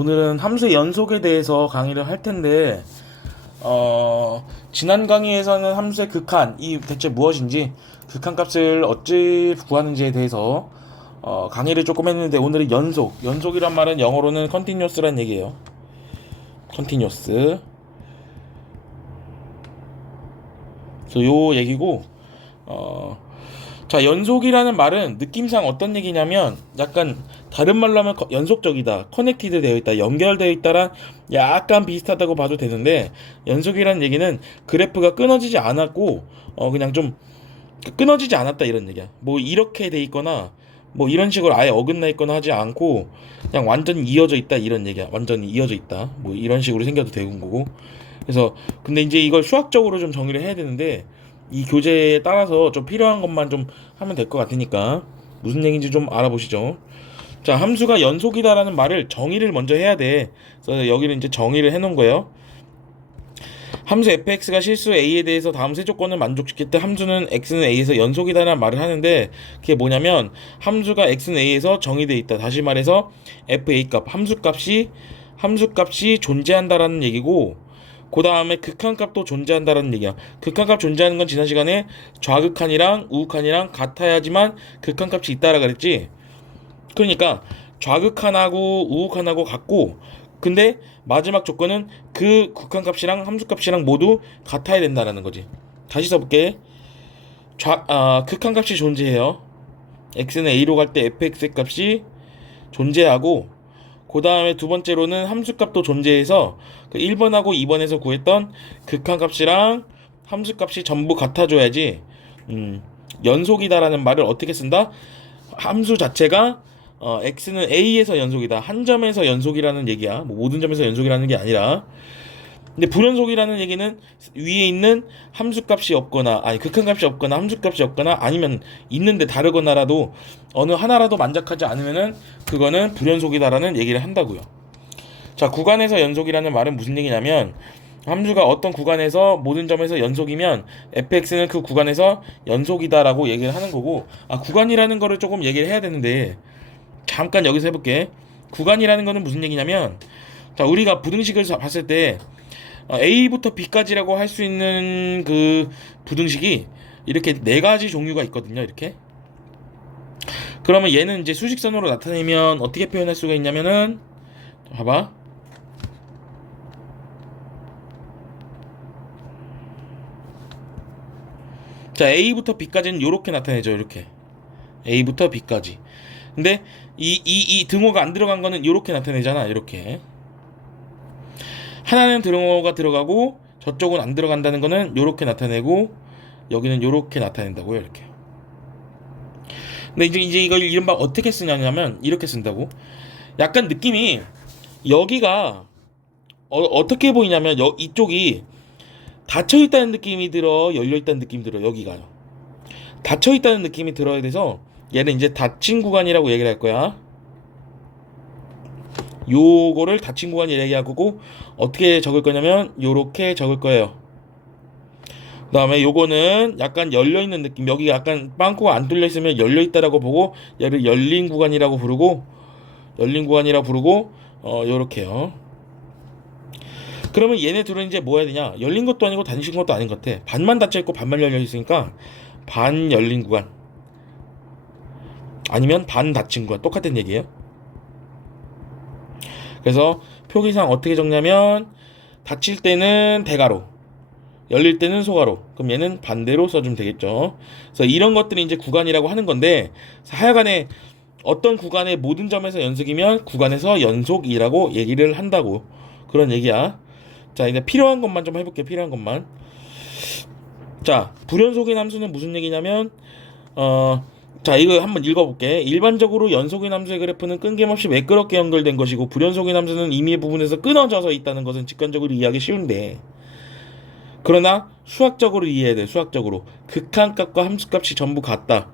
오늘은 함수의 연속에 대해서 강의를 할 텐데, 지난 강의에서는 함수의 극한이 대체 무엇인지, 극한값을 어찌 구하는지에 대해서 강의를 조금 했는데, 오늘은 연속이란 말은 영어로는 continuous란 얘기예요. continuous. 그래서 요 얘기고, 자, 연속이라는 말은 느낌상 어떤 얘기냐면 약간 다른 말로 하면 연속적이다, 커넥티드 되어 있다, 연결되어 있다란 약간 비슷하다고 봐도 되는데, 연속이라는 얘기는 그래프가 끊어지지 않았고 그냥 좀 끊어지지 않았다 이런 얘기야. 뭐 이렇게 돼 있거나 뭐 이런 식으로 아예 어긋나 있거나 하지 않고 그냥 완전히 이어져 있다 이런 얘기야. 완전히 이어져 있다. 뭐 이런 식으로 생겨도 되는 거고. 그래서 근데 이제 이걸 수학적으로 좀 정의를 해야 되는데, 이 교재에 따라서 좀 필요한 것만 좀 하면 될 것 같으니까 무슨 얘기인지 좀 알아보시죠. 자, 함수가 연속이다라는 말을 정의를 먼저 해야 돼. 그래서 여기는 이제 정의를 해놓은 거예요. 함수 fx가 실수 a에 대해서 다음 세 조건을 만족시킬 때 함수는 x는 a에서 연속이다라는 말을 하는데, 그게 뭐냐면 함수가 x는 a에서 정의되어 있다. 다시 말해서 fa 값, 함수값이 존재한다라는 얘기고, 그 다음에 극한값도 존재한다라는 얘기야. 극한값 존재하는 건 지난 시간에 좌극한이랑 우극한이랑 같아야지만 극한값이 있다라 그랬지. 그러니까 좌극한하고 우극한하고 같고, 근데 마지막 조건은 그 극한값이랑 함수값이랑 모두 같아야 된다라는 거지. 다시 써볼게. 극한값이 존재해요. x는 a로 갈 때 fx의 값이 존재하고, 그 다음에 두 번째로는 함수값도 존재해서 그 1번하고 2번에서 구했던 극한값이랑 함수값이 전부 같아줘야지 연속이다라는 말을 어떻게 쓴다? 함수 자체가 x는 a에서 연속이다, 한 점에서 연속이라는 얘기야. 뭐 모든 점에서 연속이라는 게 아니라. 근데 불연속이라는 얘기는 위에 있는 함수값이 없거나, 아니 극한값이 없거나 함수값이 없거나, 아니면 있는데 다르거나라도 어느 하나라도 만족하지 않으면은 그거는 불연속이다라는 얘기를 한다고요. 자, 구간에서 연속이라는 말은 무슨 얘기냐면, 함수가 어떤 구간에서 모든 점에서 연속이면 fx는 그 구간에서 연속이다라고 얘기를 하는 거고, 구간이라는 거를 조금 얘기를 해야 되는데 잠깐 여기서 해볼게. 구간이라는 거는 무슨 얘기냐면, 자, 우리가 부등식을 봤을 때 A부터 B까지라고 할 수 있는 그 부등식이 이렇게 네 가지 종류가 있거든요. 이렇게. 그러면 얘는 이제 수직선으로 나타내면 어떻게 표현할 수가 있냐면은, 봐봐. 자, A부터 B까지는 이렇게 나타내죠. 이렇게. A부터 B까지. 근데 이 등호가 안 들어간 거는 이렇게 나타내잖아. 이렇게. 하나는 등호가 들어가고 저쪽은 안 들어간다는 거는 이렇게 나타내고, 여기는 이렇게 나타낸다고요. 이렇게. 근데 이제 이걸 이른바 어떻게 쓰냐면 이렇게 쓴다고. 약간 느낌이 여기가 어떻게 보이냐면 이쪽이 닫혀 있다는 느낌이 들어, 열려 있다는 느낌이 들어. 여기가요. 닫혀 있다는 느낌이 들어야 돼서 얘는 이제 닫힌 구간이라고 얘기를 할 거야. 요거를 닫힌 구간이라고 얘기할 거고, 어떻게 적을 거냐면 요렇게 적을 거예요. 그 다음에 요거는 약간 열려있는 느낌, 여기 약간 빵꾸가 안 뚫려 있으면 열려있다라고 보고 얘를 열린 구간이라고 부르고, 요렇게요. 그러면 얘네 둘은 이제 뭐 해야 되냐? 열린 것도 아니고 닫힌 것도 아닌 것 같아. 반만 닫혀 있고 반만 열려 있으니까 반 열린 구간 아니면 반 닫힌 구간, 똑같은 얘기예요. 그래서 표기상 어떻게 적냐면, 닫힐 때는 대괄호, 열릴 때는 소괄호. 그럼 얘는 반대로 써주면 되겠죠. 그래서 이런 것들이 이제 구간이라고 하는 건데, 하여간에 어떤 구간의 모든 점에서 연속이면 구간에서 연속이라고 얘기를 한다고, 그런 얘기야. 자, 이제 필요한 것만 좀 해볼게요. 필요한 것만. 자, 불연속인 함수는 무슨 얘기냐면, 자, 이거 한번 읽어볼게. 일반적으로 연속인 함수의 그래프는 끊김없이 매끄럽게 연결된 것이고, 불연속인 함수는 임의의 부분에서 끊어져서 있다는 것은 직관적으로 이해하기 쉬운데, 그러나 수학적으로 이해해야 돼. 수학적으로 극한값과 함수값이 전부 같다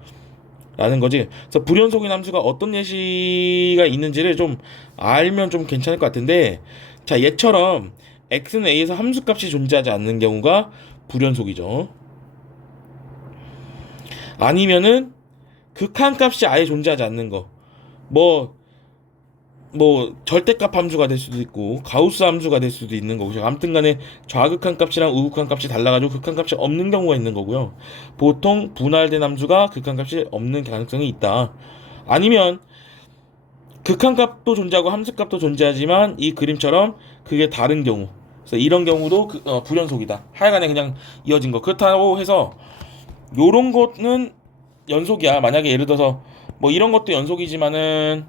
라는 거지. 그래서 불연속인 함수가 어떤 예시가 있는지를 좀 알면 좀 괜찮을 것 같은데, 자, 얘처럼 x는 a에서 함수값이 존재하지 않는 경우가 불연속이죠. 아니면은 극한값이 아예 존재하지 않는 거. 뭐 뭐 절대값 함수가 될 수도 있고 가우스 함수가 될 수도 있는 거고, 아무튼간에 좌극한 값이랑 우극한 값이 달라가지고 극한 값이 없는 경우가 있는 거고요. 보통 분할된 함수가 극한 값이 없는 가능성이 있다. 아니면 극한 값도 존재하고 함수 값도 존재하지만 이 그림처럼 그게 다른 경우, 그래서 이런 경우도 불연속이다. 하여간에 그냥 이어진 거. 그렇다고 해서 요런 거는 연속이야. 만약에 예를 들어서 뭐 이런 것도 연속이지만은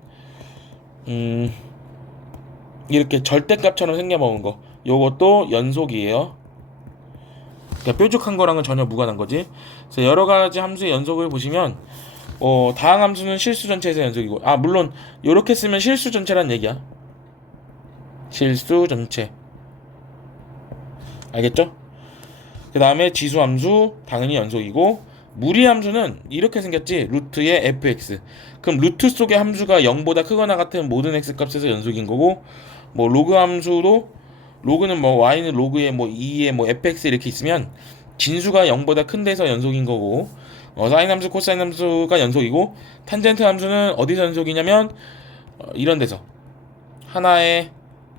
이렇게 절대값처럼 생겨먹은 거, 요것도 연속이에요. 그러니까 뾰족한 거랑은 전혀 무관한 거지. 그래서 여러 가지 함수의 연속을 보시면 다항 함수는 실수 전체에서 연속이고, 물론 요렇게 쓰면 실수 전체란 얘기야. 실수 전체. 알겠죠? 그 다음에 지수 함수 당연히 연속이고, 무리 함수는 이렇게 생겼지. 루트의 fx. 그럼 루트 속의 함수가 0보다 크거나 같은 모든 x 값에서 연속인 거고, 뭐 로그 함수도, 로그는 뭐 y는 로그에 뭐 2에 뭐 fx 이렇게 있으면 진수가 0보다 큰 데서 연속인 거고, 사인 함수, 코사인 함수가 연속이고, 탄젠트 함수는 어디서 연속이냐면 이런 데서, 하나의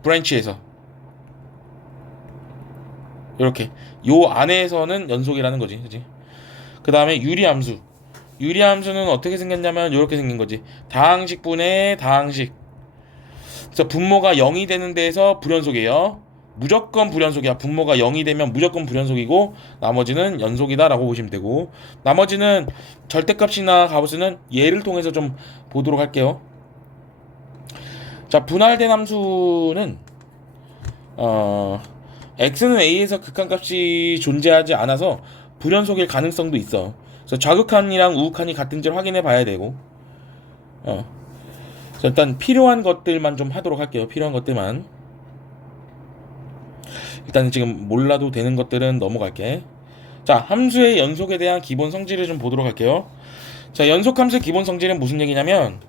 브랜치에서, 이렇게 요 안에서는 연속이라는 거지, 그지? 그 다음에 유리함수. 유리함수는 어떻게 생겼냐면 이렇게 생긴 거지. 다항식분의 다항식. 그래서 분모가 0이 되는 데에서 불연속이에요. 무조건 불연속이야. 분모가 0이 되면 무조건 불연속이고, 나머지는 연속이다라고 보시면 되고, 나머지는 절대값이나 가우스는 예를 통해서 좀 보도록 할게요. 자, 분할된 함수는 x는 a에서 극한값이 존재하지 않아서 불연속일 가능성도 있어. 그래서 좌극한이랑 우극한이 같은지를 확인해 봐야 되고, 그래서 일단 필요한 것들만 좀 하도록 할게요. 필요한 것들만. 일단 지금 몰라도 되는 것들은 넘어갈게. 자, 함수의 연속에 대한 기본 성질을 좀 보도록 할게요. 자, 연속함수의 기본 성질은 무슨 얘기냐면,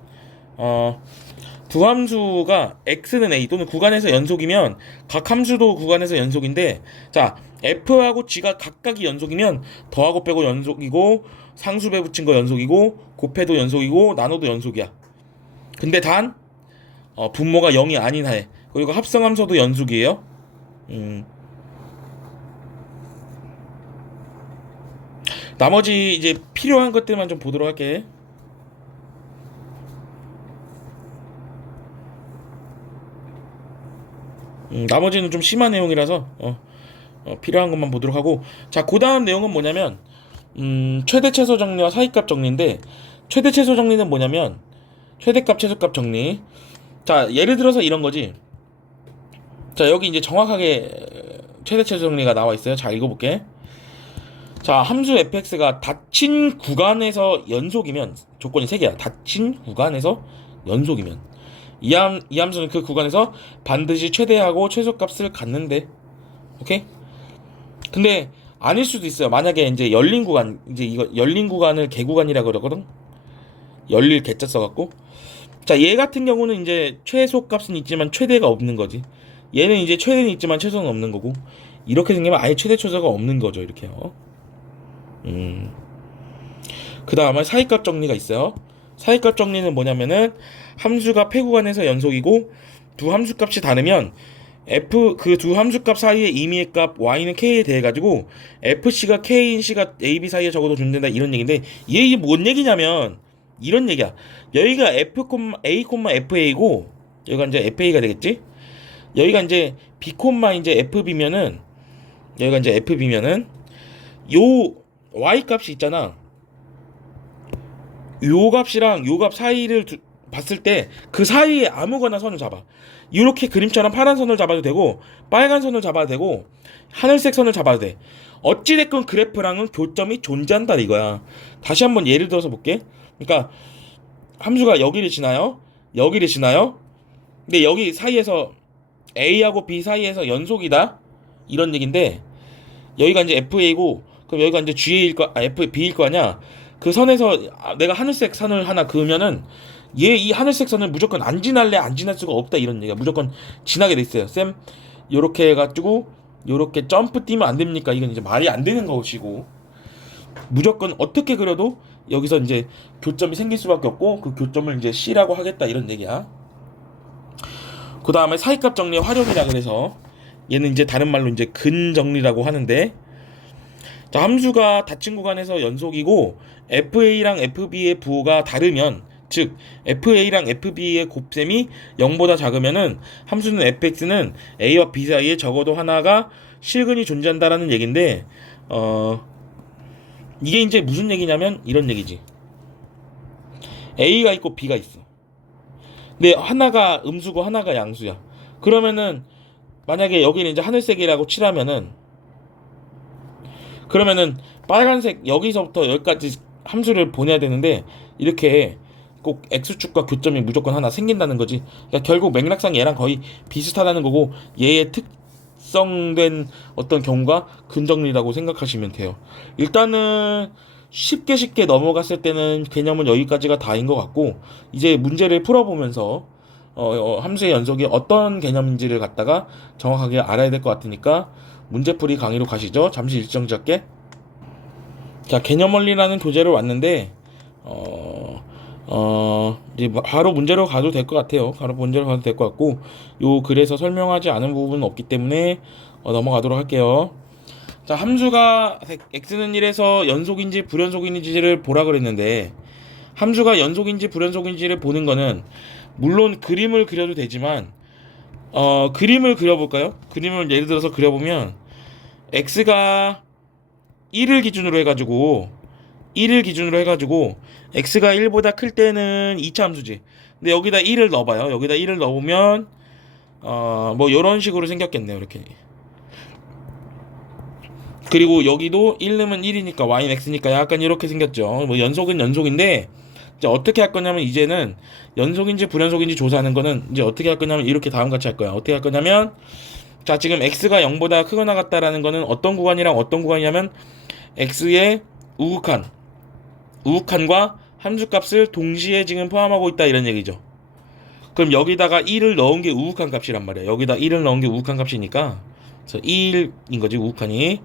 두 함수가 x는 a 또는 구간에서 연속이면 각 함수도 구간에서 연속인데, 자, f하고 g가 각각이 연속이면 더하고 빼고 연속이고, 상수배 붙인 거 연속이고, 곱해도 연속이고, 나눠도 연속이야. 근데 단 분모가 0이 아닌 하에, 그리고 합성함수도 연속이에요. 나머지 이제 필요한 것들만 좀 보도록 할게. 나머지는 좀 심한 내용이라서 필요한 것만 보도록 하고, 자, 그 다음 내용은 뭐냐면 최대 최소 정리와 사이값 정리인데, 최대 최소 정리는 뭐냐면 최대값 최소값 정리. 자, 예를 들어서 이런 거지. 자, 여기 이제 정확하게 최대 최소 정리가 나와 있어요. 자, 읽어볼게. 자, 함수 fx가 닫힌 구간에서 연속이면, 조건이 3개야. 닫힌 구간에서 연속이면 이 함수는 그 구간에서 반드시 최대하고 최소값을 갖는데, 오케이? 근데 아닐 수도 있어요. 만약에 이제 열린 구간, 이제 이거 열린 구간을 개구간이라 그러거든. 열릴 개자 써갖고. 자, 얘 같은 경우는 이제 최소값은 있지만 최대가 없는 거지. 얘는 이제 최대는 있지만 최소는 없는 거고, 이렇게 생기면 아예 최대 최소가 없는 거죠. 이렇게요. 그 다음에 사이값 정리가 있어요. 사이값 정리는 뭐냐면은 함수가 폐구간에서 연속이고 두 함수값이 다르면 그 두 함수값 사이의 임의의 값 y는 k에 대해 가지고 fc가 k인 c가 ab 사이에 적어도 존재한다, 이런 얘기인데, 이게 뭔 얘기냐면 이런 얘기야. 여기가 f, a, fa고 여기가 이제 fa가 되겠지. 여기가 이제 b, 이제 fb면은, 여기가 이제 fb면은 요 y 값이 있잖아. 요 값이랑 요 값 사이를 봤을 때 그 사이에 아무거나 선을 잡아. 이렇게 그림처럼 파란 선을 잡아도 되고, 빨간 선을 잡아도 되고, 하늘색 선을 잡아도 돼. 어찌됐건 그래프랑은 교점이 존재한다 이거야. 다시 한번 예를 들어서 볼게. 그러니까 함수가 여기를 지나요. 여기를 지나요. 근데 여기 사이에서 A하고 B 사이에서 연속이다, 이런 얘긴데, 여기가 이제 FA고, 그럼 여기가 이제 GA일 거, FB일 거 아니야. 그 선에서 내가 하늘색 선을 하나 그으면은 얘 이 하늘색 선을 무조건 안 지날래 안 지날 수가 없다, 이런 얘기야. 무조건 지나게 돼 있어요. 쌤, 요렇게 해가지고 요렇게 점프 뛰면 안 됩니까? 이건 이제 말이 안 되는 것이고, 무조건 어떻게 그려도 여기서 이제 교점이 생길 수밖에 없고, 그 교점을 이제 C라고 하겠다, 이런 얘기야. 그 다음에 사이값 정리의 활용이라 그래서 얘는 이제 다른 말로 이제 근정리라고 하는데, 자, 함수가 닫힌 구간에서 연속이고 FA랑 FB의 부호가 다르면, 즉 FA랑 FB의 곱셈이 0보다 작으면은 함수는 fx는 a와 b 사이에 적어도 하나가 실근이 존재한다라는 얘기인데, 이게 이제 무슨 얘기냐면 이런 얘기지. a가 있고 b가 있어. 근데 하나가 음수고 하나가 양수야. 그러면은 만약에 여기는 이제 하늘색이라고 칠하면은, 그러면은 빨간색 여기서부터 여기까지 함수를 보내야 되는데 이렇게 꼭 x축과 교점이 무조건 하나 생긴다는 거지. 그러니까 결국 맥락상 얘랑 거의 비슷하다는 거고, 얘의 특성된 어떤 경우가 근정리라고 생각하시면 돼요. 일단은 쉽게 넘어갔을 때는 개념은 여기까지가 다인 것 같고, 이제 문제를 풀어보면서 함수의 연속이 어떤 개념인지를 갖다가 정확하게 알아야 될 것 같으니까 문제풀이 강의로 가시죠. 잠시 일정 잡게. 자, 개념 원리라는 교재로 왔는데 이제 바로 문제로 가도 될 것 같아요. 바로 문제로 가도 될 것 같고, 요 글에서 설명하지 않은 부분은 없기 때문에 넘어가도록 할게요. 자, 함수가 x는 1에서 연속인지 불연속인지를 보라 그랬는데, 함수가 연속인지 불연속인지를 보는 거는 물론 그림을 그려도 되지만, 그림을 그려볼까요? 그림을 예를 들어서 그려보면 x가 1을 기준으로 해가지고 x가 1보다 클 때는 2차 함수지. 근데 여기다 1을 넣어봐요. 여기다 1을 넣으면 뭐 이런 식으로 생겼겠네요. 이렇게. 그리고 여기도 1 넣으면 1이니까 y는 x니까 약간 이렇게 생겼죠. 뭐 연속은 연속인데, 이제 어떻게 할 거냐면, 이제는 연속인지 불연속인지 조사하는 거는 이제 어떻게 할 거냐면 이렇게 다음같이 할 거야. 어떻게 할 거냐면, 자, 지금 x가 0보다 크거나 같다라는 거는 어떤 구간이랑 어떤 구간이냐면 x의 우극한과 함수값을 동시에 지금 포함하고 있다, 이런 얘기죠. 그럼 여기다가 1을 넣은 게 우극한 값이란 말이야. 여기다 1을 넣은 게 우극한 값이니까, 그래서 1인 거지, 우극한이.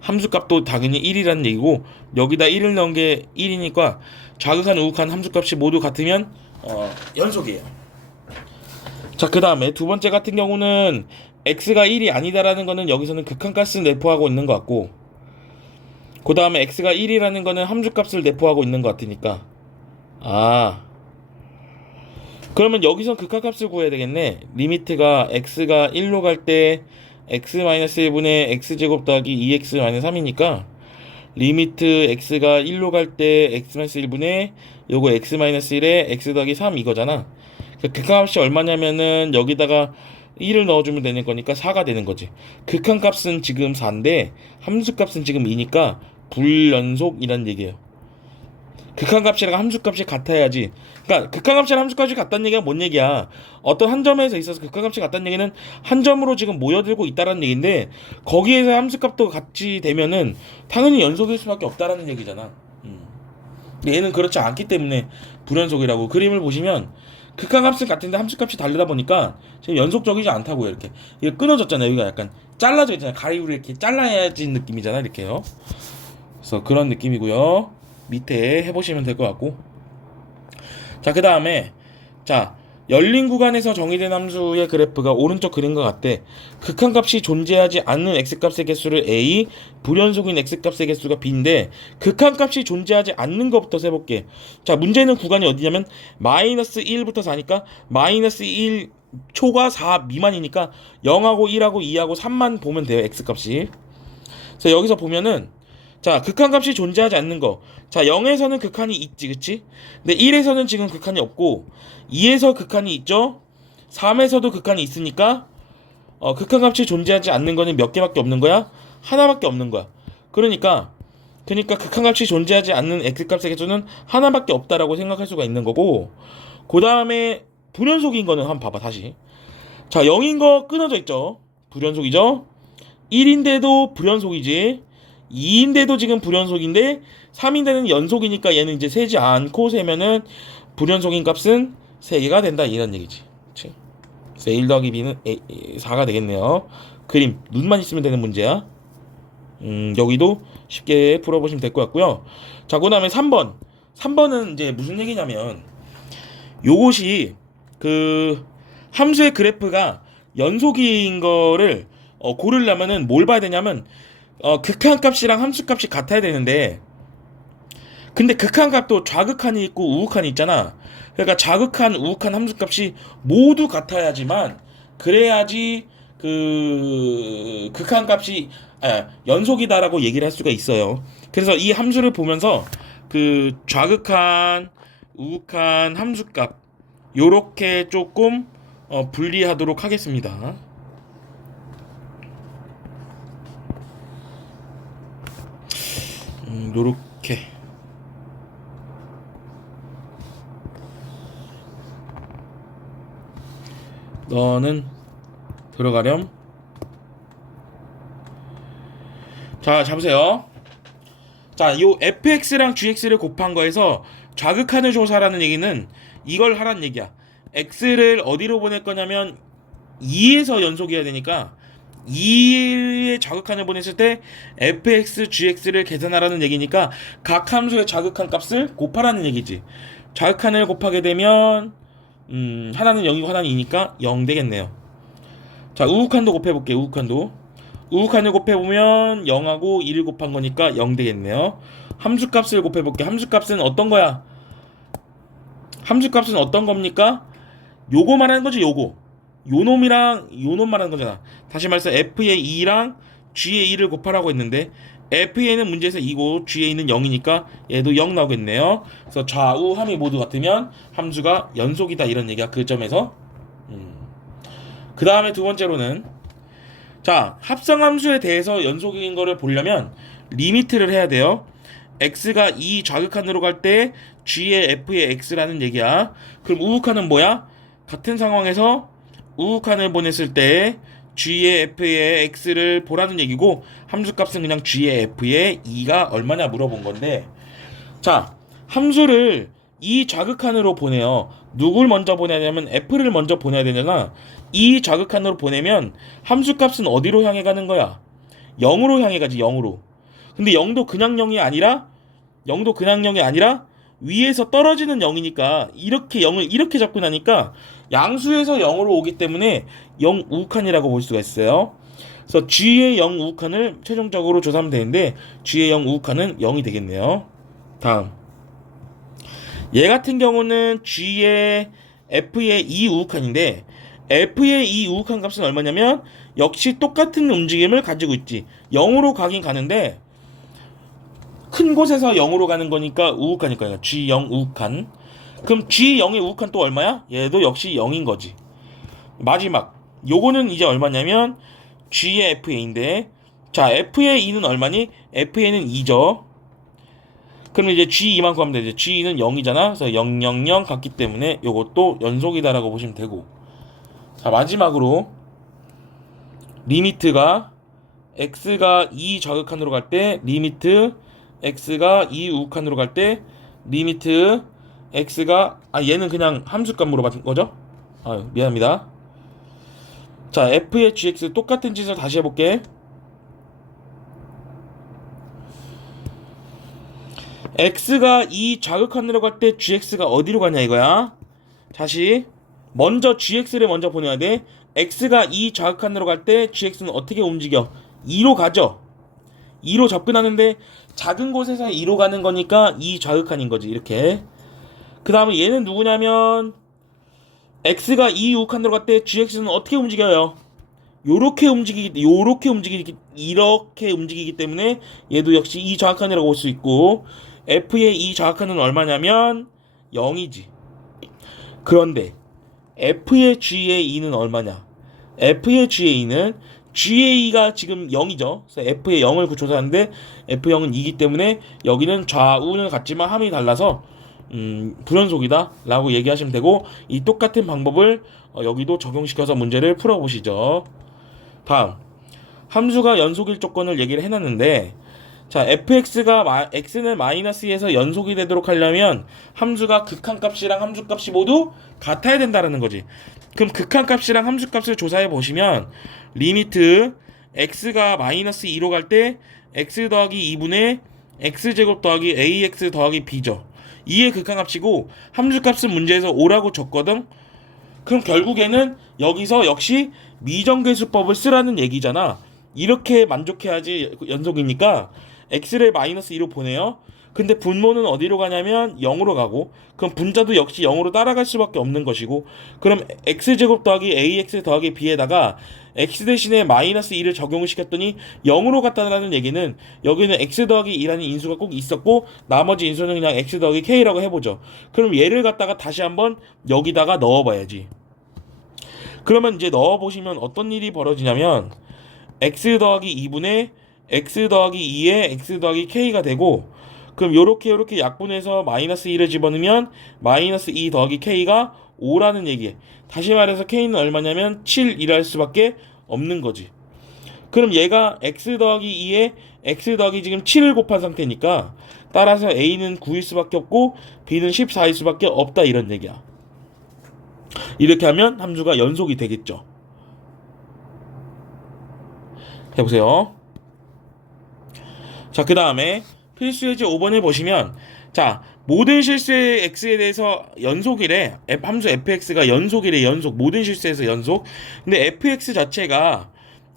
함수값도 당연히 1이라는 얘기고, 여기다 1을 넣은 게 1이니까 좌극한 우극한 함수값이 모두 같으면 연속이에요. 자, 그 다음에 두 번째 같은 경우는 x가 1이 아니다라는 거는 여기서는 극한값을 내포하고 있는 것 같고, 그 다음에 x가 1이라는 거는 함수값을 내포하고 있는 것 같으니까, 그러면 여기서 극한값을 구해야 되겠네. 리미트가 x가 1로 갈 때 x-1분의 x제곱 더하기 2x-3이니까 리미트 x가 1로 갈 때 x-1분의 요거 x-1에 x 더하기 3 이거잖아. 극한값이 얼마냐면은 여기다가 1을 넣어주면 되는 거니까 4가 되는 거지. 극한값은 지금 4인데 함수값은 지금 2니까 불연속이란 얘기예요. 극한값이랑 함수값이 같아야지. 그러니까 극한값이랑 함수값이 같다는 얘기가 뭔 얘기야? 어떤 한 점에서 있어서 극한값이 같다는 얘기는 한 점으로 지금 모여들고 있다라는 얘기인데, 거기에서 함수값도 같이 되면은 당연히 연속일 수밖에 없다라는 얘기잖아. 얘는 그렇지 않기 때문에 불연속이라고. 그림을 보시면 극한값은 같은데 함수값이 다르다 보니까 지금 연속적이지 않다고요. 이렇게 이게 끊어졌잖아요. 여기가 약간 잘라져 있잖아요. 가위로 이렇게 잘라야지 느낌이잖아, 이렇게요. 그래서 그런 느낌이고요. 밑에 해보시면 될 것 같고. 자, 그 다음에, 자, 열린 구간에서 정의된 함수의 그래프가 오른쪽 그림과 같대. 극한값이 존재하지 않는 x값의 개수를 a, 불연속인 x값의 개수가 b인데, 극한값이 존재하지 않는 것부터 세볼게. 자, 문제는 구간이 어디냐면 마이너스 1부터 4니까 마이너스 1 초과 4 미만이니까 0하고 1하고 2하고 3만 보면 돼요, x값이. 그래서 여기서 보면은, 자, 극한값이 존재하지 않는 거. 자, 0에서는 극한이 있지, 그치? 근데 1에서는 지금 극한이 없고, 2에서 극한이 있죠? 3에서도 극한이 있으니까, 극한값이 존재하지 않는 거는 몇 개밖에 없는 거야? 하나밖에 없는 거야. 그러니까 극한값이 존재하지 않는 x값의 개수는 하나밖에 없다라고 생각할 수가 있는 거고, 그 다음에 불연속인 거는 한번 봐봐, 다시. 자, 0인 거 끊어져 있죠? 불연속이죠? 1인데도 불연속이지. 2인데도 지금 불연속인데 3인데는 연속이니까 얘는 이제 세지 않고 세면은 불연속인 값은 3개가 된다, 이런 얘기지. 그치? 1 더하기 b는 4가 되겠네요. 그림 눈만 있으면 되는 문제야. 여기도 쉽게 풀어보시면 될 것 같고요. 자, 그 다음에 3번은 이제 무슨 얘기냐면, 요것이 그 함수의 그래프가 연속인 거를 고르려면은 뭘 봐야 되냐면 극한값이랑 함수값이 같아야 되는데, 근데 극한값도 좌극한이 있고 우극한이 있잖아. 그러니까 좌극한, 우극한 함수값이 모두 같아야지만, 그래야지 그 극한값이 연속이다라고 얘기를 할 수가 있어요. 그래서 이 함수를 보면서 그 좌극한, 우극한 함수값 요렇게 조금 분리하도록 하겠습니다. 요렇게. 너는 들어가렴. 자, 잡으세요. 자, 요 fx랑 gx를 곱한 거에서 좌극한을 조사라는 얘기는 이걸 하란 얘기야. x를 어디로 보낼 거냐면 2에서 연속이어야 되니까 2의 좌극한을 보냈을 때 fx, gx를 계산하라는 얘기니까 각 함수의 좌극한 값을 곱하라는 얘기지. 좌극한을 곱하게 되면 하나는 0이고 하나는 2니까 0 되겠네요. 자, 우극한도 곱해볼게요. 우극한을 곱해보면 0하고 2를 곱한 거니까 0 되겠네요. 함수값을 곱해볼게요. 함수값은 어떤 거야? 함수값은 어떤 겁니까? 요거 말하는 거지, 요거. 요놈이랑 요놈 말하는 거잖아. 다시 말해서 f의 2랑 g의 2를 곱하라고 했는데 fa는 문제에서 2고 ga는 0이니까 얘도 0 나오겠네요. 그래서 좌우 함이 모두 같으면 함수가 연속이다 이런 얘기야. 그 점에서. 그 다음에 두 번째로는, 자, 합성함수에 대해서 연속인 거를 보려면 리미트를 해야 돼요. x가 2 좌극한으로 갈 때 g의 f의 x라는 얘기야. 그럼 우극한은 뭐야? 같은 상황에서 우극한을 보냈을 때 g의 f의 x를 보라는 얘기고, 함수값은 그냥 g의 f의 2가 얼마냐 물어본 건데, 자, 함수를 이 좌극한으로 보내요. 누굴 먼저 보내야 되냐면 f를 먼저 보내야 되잖아. 이 좌극한으로 보내면 함수값은 어디로 향해 가는 거야? 0으로 향해 가지, 0으로. 근데 0도 그냥 0이 아니라 위에서 떨어지는 0이니까 이렇게 0을 이렇게 잡고 나니까 양수에서 0으로 오기 때문에 0 우극한이라고 볼 수가 있어요. 그래서 g의 0 우극한을 최종적으로 조사하면 되는데 g의 0 우극한은 0이 되겠네요. 다음, 얘 같은 경우는 g의 f의 2 우극한인데 f의 2 우극한 값은 얼마냐면 역시 똑같은 움직임을 가지고 있지. 0으로 가긴 가는데 큰 곳에서 0으로 가는 거니까 우극한이니까 G0 우극한. 그럼 G0의 우극한 또 얼마야? 얘도 역시 0인 거지. 마지막, 요거는 이제 얼마냐면 G의 FA인데, 자, F의 2는 얼마니? FA는 2죠. 그럼 이제 G2만 구하면 되죠. G2는 0이잖아. 그래서 0, 0, 0 같기 때문에 요것도 연속이다라고 보시면 되고. 자, 마지막으로 리미트가 x가 2 좌극한으로 갈 때 리미트 x가 2 우극한으로 갈 때 리미트 x가 얘는 그냥 함수값 물어봤던 거죠? 미안합니다. 자, f의 gx 똑같은 짓을 다시 해볼게. x가 2 좌극한으로 갈 때 gx가 어디로 가냐 이거야. 다시 먼저 gx를 먼저 보내야 돼. x가 2 좌극한으로 갈 때 gx는 어떻게 움직여? 2로 가죠. 2로 접근하는데 작은 곳에서 2로 가는 거니까 2 좌극한인 거지. 이렇게. 그 다음에 얘는 누구냐면 x가 2 우극한으로 갈 때 gx는 어떻게 움직여요? 이렇게 움직이기 때문에 얘도 역시 2 좌극한이라고 볼 수 있고, f의 2 좌극한은 얼마냐면 0이지. 그런데 f의 g의 2는 얼마냐? f의 g의 2는 g의 2가 지금 0이죠. 그래서 f의 0을 조사하는데 f0은 2이기 때문에 여기는 좌우는 같지만 함이 달라서 불연속이다 라고 얘기하시면 되고, 이 똑같은 방법을 여기도 적용시켜서 문제를 풀어보시죠. 다음, 함수가 연속일 조건을 얘기를 해놨는데, 자, fx가 x는 마이너스 2에서 연속이 되도록 하려면 함수가 극한값이랑 함수값이 모두 같아야 된다는 거지. 그럼 극한값이랑 함수값을 조사해 보시면 리미트 x가 마이너스 2로 갈 때 x 더하기 2분의 x제곱 더하기 ax 더하기 b죠. 2의 극한값이고 함수값은 문제에서 5라고 줬거든. 그럼 결국에는 여기서 역시 미정계수법을 쓰라는 얘기잖아. 이렇게 만족해야지 연속이니까 x를 마이너스 2로 보내요. 근데 분모는 어디로 가냐면 0으로 가고, 그럼 분자도 역시 0으로 따라갈 수밖에 없는 것이고, 그럼 x제곱 더하기 ax 더하기 b에다가 x 대신에 마이너스 2를 적용을 시켰더니 0으로 갔다는 얘기는 여기는 x 더하기 2라는 인수가 꼭 있었고 나머지 인수는 그냥 x 더하기 k라고 해보죠. 그럼 얘를 갖다가 다시 한번 여기다가 넣어봐야지. 그러면 이제 넣어보시면 어떤 일이 벌어지냐면 x 더하기 2분의 x 더하기 2의 x 더하기 k가 되고, 그럼 요렇게 약분해서 마이너스 2를 집어넣으면 마이너스 2 더하기 k가 5라는 얘기에, 다시 말해서 k는 얼마냐면 7이랄 수밖에 없는 거지. 그럼 얘가 x 더하기 2에 x 더하기 지금 7을 곱한 상태니까 따라서 a는 9일 수밖에 없고 b는 14일 수밖에 없다, 이런 얘기야. 이렇게 하면 함수가 연속이 되겠죠. 해보세요. 자, 그 다음에 필수예제 5번에 보시면, 자, 모든 실수의 x에 대해서 연속이래. 함수 fx가 연속이래. 연속. 모든 실수에서 연속. 근데 fx 자체가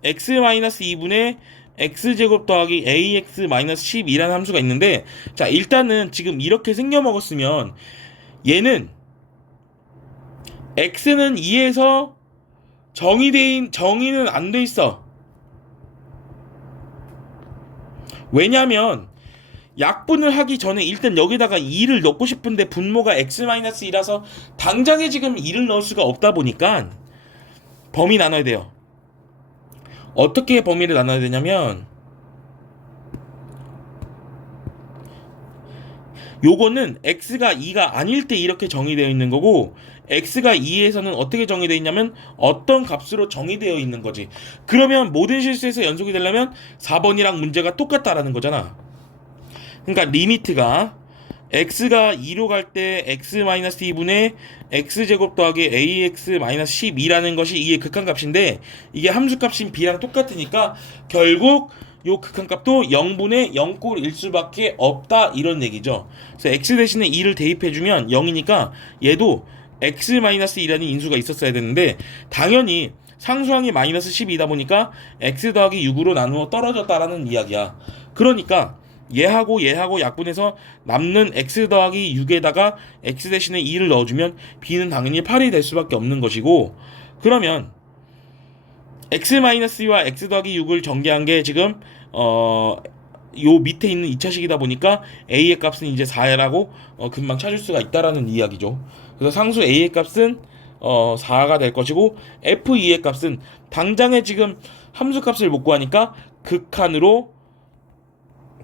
x-2분의 x제곱 더하기 ax-12라는 함수가 있는데, 자, 일단은 지금 이렇게 생겨먹었으면 얘는 x는 2에서 정의는 안 돼 있어. 왜냐면 약분을 하기 전에 일단 여기다가 2를 넣고 싶은데 분모가 x-2라서 당장에 지금 2를 넣을 수가 없다 보니까 범위 나눠야 돼요. 어떻게 범위를 나눠야 되냐면, 요거는 x가 2가 아닐 때 이렇게 정의되어 있는 거고, x가 2에서는 어떻게 정의되어 있냐면 어떤 값으로 정의되어 있는 거지. 그러면 모든 실수에서 연속이 되려면 4번이랑 문제가 똑같다라는 거잖아. 그러니까 리미트가 x가 2로 갈 때 x-2분의 x제곱 더하기 ax-12라는 것이 이게 극한값인데, 이게 함수값인 b랑 똑같으니까 결국 요 극한값도 0분의 0꼴일 수밖에 없다, 이런 얘기죠. 그래서 x 대신에 2를 대입해주면 0이니까 얘도 x-2라는 인수가 있었어야 되는데, 당연히 상수항이 마이너스 12이다 보니까 x 더하기 6으로 나누어 떨어졌다라는 이야기야. 그러니까 얘하고 약분해서 남는 x 더하기 6에다가 x 대신에 2를 넣어주면 b는 당연히 8이 될 수밖에 없는 것이고, 그러면 x-2와 x 더하기 6을 전개한 게 지금 요 밑에 있는 2차식이다 보니까 a의 값은 이제 4라고 금방 찾을 수가 있다라는 이야기죠. 그래서 상수 a의 값은 4가 될 것이고, f2의 값은 당장에 지금 함수값을 못 구하니까 극한으로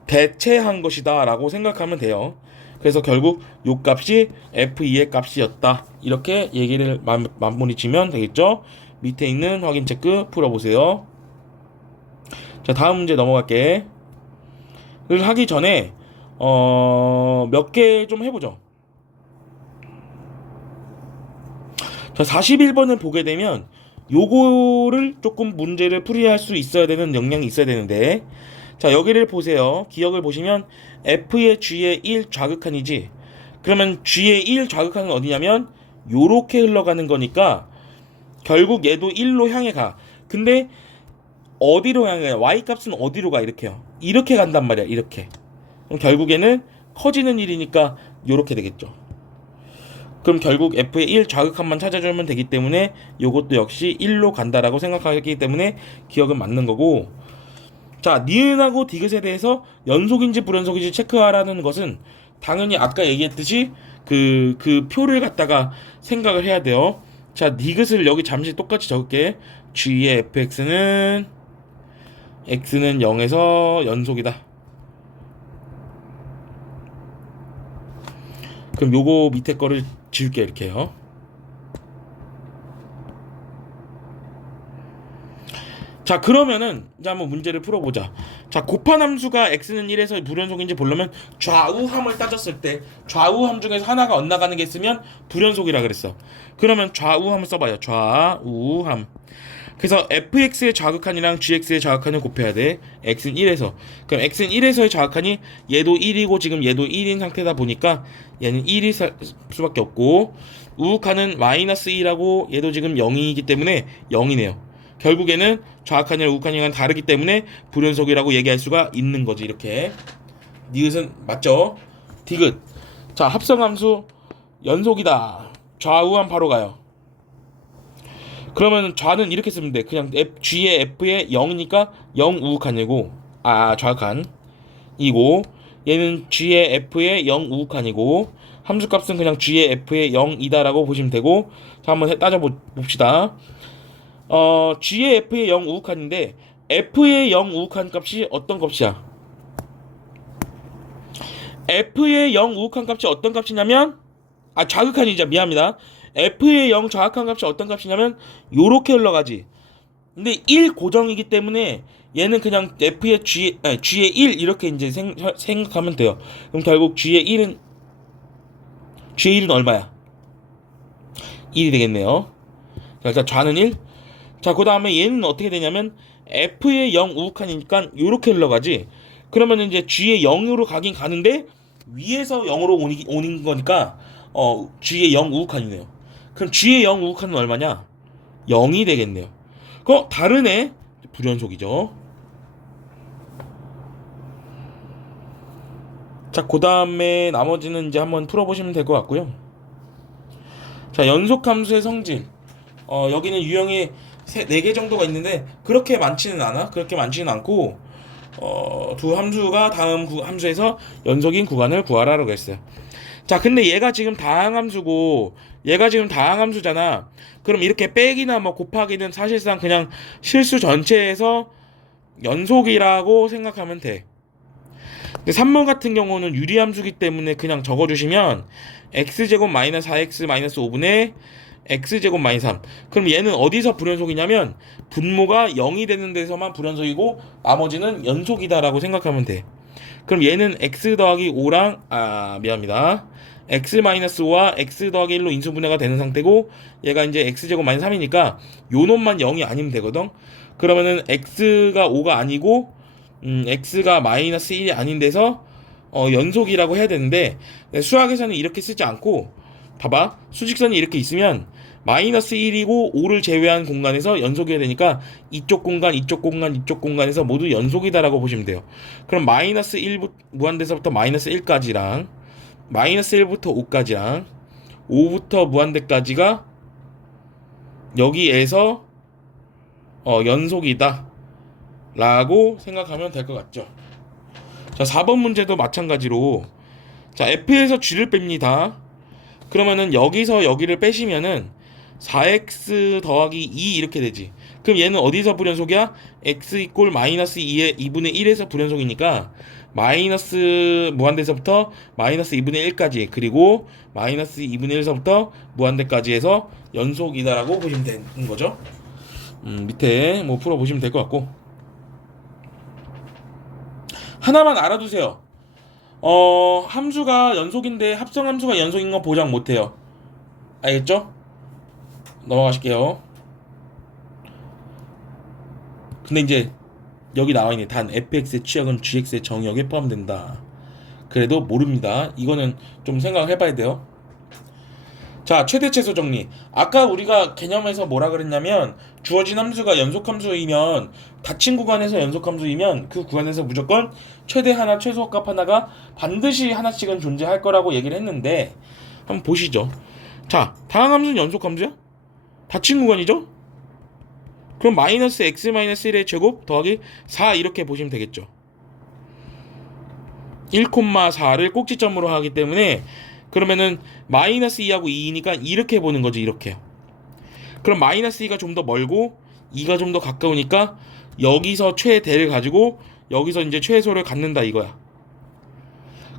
대체한 것이다 라고 생각하면 돼요. 그래서 결국 요 값이 f2의 값이었다, 이렇게 얘기를 마무리 지면 되겠죠. 밑에 있는 확인 체크 풀어보세요. 자, 다음 문제 넘어갈게. 를 하기 전에 몇 개 좀 해보죠. 자, 41번을 보게 되면 요거를 조금 문제를 풀이할 수 있어야 되는 역량이 있어야 되는데, 자, 여기를 보세요. 기억을 보시면 f의 g의 1 좌극한이지. 그러면 g의 1 좌극한은 어디냐면 요렇게 흘러가는 거니까 결국 얘도 1로 향해 가. 근데 어디로 향해 가? y 값은 어디로 가? 이렇게요. 이렇게 간단 말이야. 이렇게. 그럼 결국에는 커지는 일이니까 요렇게 되겠죠. 그럼 결국 f의 1 좌극한만 찾아주면 되기 때문에 요것도 역시 1로 간다라고 생각하기 때문에 기억은 맞는 거고, 자, 니은하고 디귿에 대해서 연속인지 불연속인지 체크하라는 것은 당연히 아까 얘기했듯이 그 표를 갖다가 생각을 해야 돼요. 자, 디귿을 여기 잠시 똑같이 적을게. g의 fx는 x는 0에서 연속이다. 그럼 요거 밑에 거를 지울게, 이렇게요. 자, 그러면은 이제 한번 문제를 풀어보자. 자, 곱한 함수가 x는 1에서 불연속인지 보려면 좌우함을 따졌을 때 좌우함 중에서 하나가 엇나가는 게 있으면 불연속이라 그랬어. 그러면 좌우함을 써봐요. 좌우함. 그래서 fx의 좌극한이랑 gx의 좌극한을 곱해야 돼. x는 1에서. 그럼 x는 1에서의 좌극한이 얘도 1이고 지금 얘도 1인 상태다 보니까 얘는 1일 수밖에 없고, 우극한은 마이너스 2라고 얘도 지금 0이기 때문에 0이네요. 결국에는 좌극한이랑 우극한이랑 다르기 때문에 불연속이라고 얘기할 수가 있는 거지. 이렇게 니귿은 맞죠? 디귿. 자, 합성함수 연속이다. 좌우한 바로 가요. 그러면 좌는 이렇게 쓰면 돼. 그냥 G의 F에 0이니까 0 우극한이고 좌극한 이고, 얘는 G의 F에 0 우극한이고, 함수값은 그냥 G의 F에 0이다라고 보시면 되고. 자, 한번 따져봅시다. G의 F에 0 우극한인데 F의 0 우극한 값이 어떤 값이야? F의 0 우극한 값이 어떤 값이냐면 좌극한이죠. 미안합니다. F의 0 좌극한 값이 어떤 값이냐면 요렇게 흘러가지. 근데 1 고정이기 때문에 얘는 그냥 F의 G의 1 이렇게 이제 생각하면 돼요. 그럼 결국 G의 1은 얼마야? 1이 되겠네요. 자, 일단 좌는 1. 자, 그 다음에 얘는 어떻게 되냐면 F의 0 우극한이니까 요렇게 흘러가지. 그러면 이제 G의 0으로 가긴 가는데 위에서 0으로 오는 거니까 G의 0 우극한이네요. 그럼 G의 0 우극한은 얼마냐? 0이 되겠네요. 다르네. 불연속이죠. 자, 그 다음에 나머지는 이제 한번 풀어보시면 될 것 같고요. 자, 연속함수의 성질. 여기는 유형이 4개 정도가 있는데 그렇게 많지는 않아. 그렇게 많지는 않고 두 함수가 다음 함수에서 연속인 구간을 구하라고 했어요. 자, 근데 얘가 지금 다항함수고 얘가 지금 다항함수잖아. 그럼 이렇게 빼기나 뭐 곱하기는 사실상 그냥 실수 전체에서 연속이라고 생각하면 돼. 근데 3번 같은 경우는 유리함수기 때문에 그냥 적어주시면 x제곱 마이너스 4x 마이너스 5분의 x제곱 마이너스 3. 그럼 얘는 어디서 불연속이냐면 분모가 0이 되는 데서만 불연속이고 나머지는 연속이다라고 생각하면 돼. 그럼 얘는 x 더하기 5랑 미안합니다. x 마이너스 5와 x 더하기 1로 인수분해가 되는 상태고 얘가 이제 x제곱 마이너스 3이니까 요 놈만 0이 아니면 되거든. 그러면은 x가 5가 아니고 x가 마이너스 1이 아닌 데서 연속이라고 해야 되는데 수학에서는 이렇게 쓰지 않고 봐봐. 수직선이 이렇게 있으면 마이너스 1이고 5를 제외한 공간에서 연속이어야 되니까 이쪽 공간, 이쪽 공간, 이쪽 공간에서 모두 연속이다라고 보시면 돼요. 그럼 마이너스 1 무한대서부터 마이너스 1까지랑 마이너스 1부터 5까지랑 5부터 무한대까지가 여기에서 연속이다 라고 생각하면 될 것 같죠. 자, 4번 문제도 마찬가지로 자, F에서 G를 뺍니다. 그러면은 여기서 여기를 빼시면은 4x 더하기 2 이렇게 되지. 그럼 얘는 어디서 불연속이야? x 이꼴 마이너스 2의 2분의 1에서 불연속이니까 마이너스 무한대에서부터 마이너스 2분의 1까지 그리고 마이너스 2분의 1에서부터 무한대까지 해서 연속이다라고 보시면 되는 거죠. 밑에 뭐 풀어보시면 될 것 같고 하나만 알아두세요. 함수가 연속인데 합성함수가 연속인 거 보장 못해요. 알겠죠? 넘어가실게요. 근데 이제 여기 나와있네. 단 fx의 취약은 gx의 정의역에 포함된다. 그래도 모릅니다. 이거는 좀 생각을 해봐야 돼요. 자, 최대최소 정리. 아까 우리가 개념에서 뭐라 그랬냐면 주어진 함수가 연속함수이면 닫힌 구간에서 연속함수이면 그 구간에서 무조건 최대 하나 최소값 하나가 반드시 하나씩은 존재할 거라고 얘기를 했는데 한번 보시죠. 자, 다항함수는 연속함수야? 닫힌 구간이죠? 그럼 마이너스 x 마이너스 1의 제곱 더하기 4 이렇게 보시면 되겠죠. 1,4를 꼭지점으로 하기 때문에 그러면은 마이너스 2하고 2니까 이렇게 보는 거지. 이렇게요. 그럼 마이너스 2가 좀 더 멀고 2가 좀 더 가까우니까 여기서 최대를 가지고 여기서 이제 최소를 갖는다 이거야.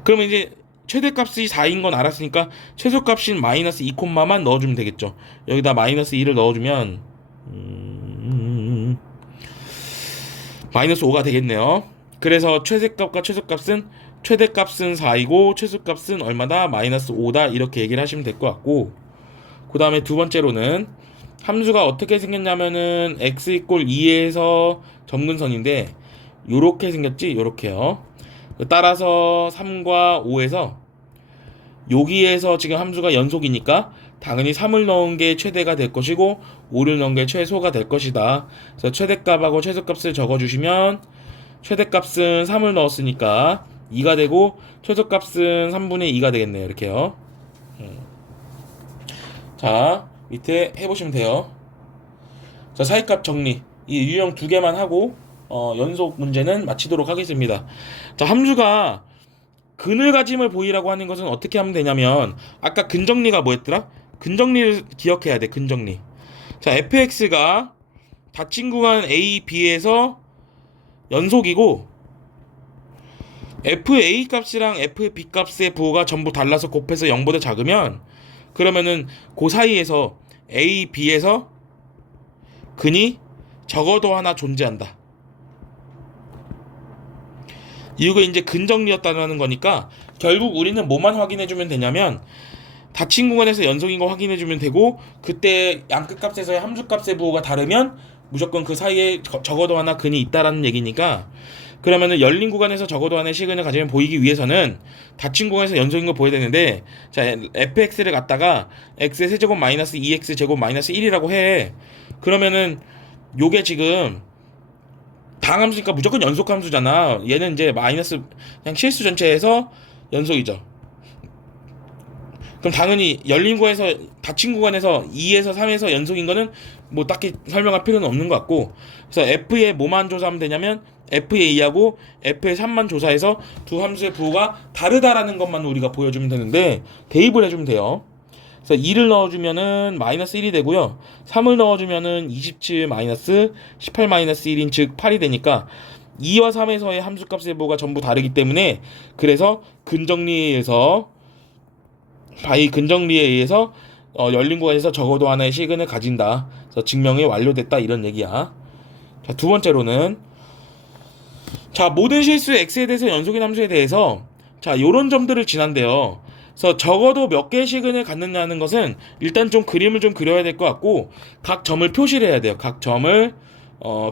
그러면 이제 최대값이 4인 건 알았으니까 최소값인 마이너스 2콤마만 넣어주면 되겠죠. 여기다 마이너스 2를 넣어주면 마이너스 5가 되겠네요. 그래서 최대값과 최소값은 최대값은 4이고 최소값은 얼마다? 마이너스 5다 이렇게 얘기를 하시면 될 것 같고 그 다음에 두 번째로는 함수가 어떻게 생겼냐면은 x 이꼴 2에서 점근선인데 요렇게 생겼지? 요렇게요. 따라서 3과 5에서 여기에서 지금 함수가 연속이니까 당연히 3을 넣은 게 최대가 될 것이고 5를 넣은 게 최소가 될 것이다. 그래서 최대값하고 최소값을 적어주시면 최대값은 3을 넣었으니까 2가 되고 최소값은 3분의 2가 되겠네요. 이렇게요. 자, 밑에 해보시면 돼요. 자, 사이값 정리. 이 유형 두 개만 하고 연속 문제는 마치도록 하겠습니다. 자, 함수가 근을가짐을 보이라고 하는 것은 어떻게 하면 되냐면 아까 근정리가 뭐였더라? 근정리를 기억해야 돼. 근정리. 자, fx가 닫힌 구간 a, b에서 연속이고 fa 값이랑 fb 값의 부호가 전부 달라서 곱해서 0보다 작으면 그러면은 그 사이에서 a, b에서 근이 적어도 하나 존재한다. 이유가 이제 근정리였다는 거니까 결국 우리는 뭐만 확인해주면 되냐면 닫힌 구간에서 연속인 거 확인해주면 되고 그때 양끝값에서의 함수값의 부호가 다르면 무조건 그 사이에 적어도 하나 근이 있다라는 얘기니까 그러면은 열린 구간에서 적어도 하나의 시근을 가지면 보이기 위해서는 닫힌 구간에서 연속인 걸 보여야 되는데 자 fx를 갖다가 x의 세제곱 마이너스 2x 제곱 마이너스 1이라고 해. 그러면은 요게 지금 당함수니까 무조건 연속함수잖아. 얘는 이제 마이너스 그냥 실수 전체에서 연속이죠. 그럼 당연히 열린 구간에서 닫힌 구간에서 2에서 3에서 연속인 거는 뭐 딱히 설명할 필요는 없는 것 같고 그래서 f의 뭐만 조사하면 되냐면 f의 2하고 f의 3만 조사해서 두 함수의 부호가 다르다라는 것만 우리가 보여주면 되는데 대입을 해주면 돼요. 그래서 2를 넣어주면은 마이너스 1이 되고요. 3을 넣어주면은 27 마이너스 18 마이너스 1인 즉 8이 되니까 2와 3에서의 함수값의 부호가 전부 다르기 때문에 그래서 근정리에 의해서 바이 근정리에 의해서 열린 구간에서 적어도 하나의 시근을 가진다. 그래서 증명이 완료됐다 이런 얘기야. 자, 두 번째로는 자 모든 실수 x에 대해서 연속인 함수에 대해서 자 요런 점들을 지난대요. 그래서 적어도 몇 개의 시근을 갖느냐는 것은 일단 좀 그림을 좀 그려야 될 것 같고 각 점을 표시를 해야 돼요. 각 점을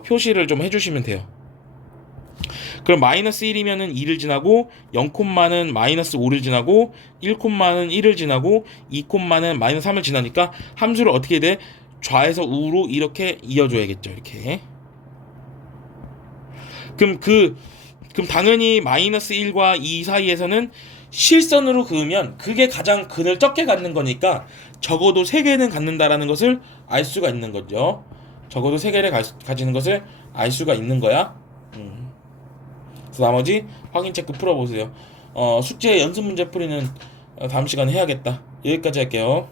표시를 좀 해주시면 돼요. 그럼 마이너스 1이면은 2를 지나고 0콤마는 마이너스 5를 지나고 1콤마는 1을 지나고 2콤마는 마이너스 3을 지나니까 함수를 어떻게 돼? 좌에서 우로 이렇게 이어줘야겠죠. 이렇게. 그럼 당연히 마이너스 1과 2 사이에서는 실선으로 그으면 그게 가장 근을 적게 갖는 거니까 적어도 3개는 갖는다라는 것을 알 수가 있는 거죠. 적어도 3개를 가지는 것을 알 수가 있는 거야. 그래서 나머지 확인 체크 풀어보세요. 숙제 연습 문제 풀이는 다음 시간에 해야겠다. 여기까지 할게요.